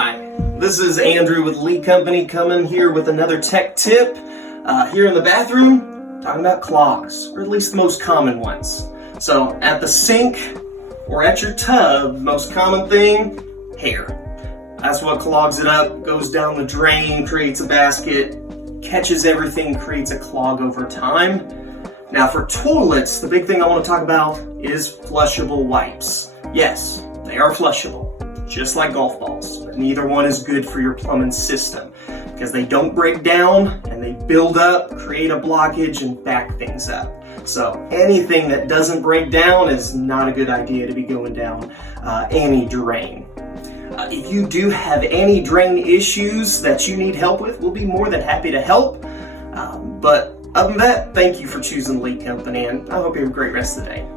Hi, this is Andrew with Lee Company coming here with another tech tip. Here in the bathroom, talking about clogs, or at least the most common ones. So at the sink or at your tub, most common thing, hair. That's what clogs it up, goes down the drain, creates a basket, catches everything, creates a clog over time. Now for toilets, the big thing I want to talk about is flushable wipes. Yes, they are flushable, just like golf balls, but neither one is good for your plumbing system because they don't break down and they build up, create a blockage, and back things up. So anything that doesn't break down is not a good idea to be going down any drain. If you do have any drain issues that you need help with, we'll be more than happy to help. But other than that, thank you for choosing Lee Company, and I hope you have a great rest of the day.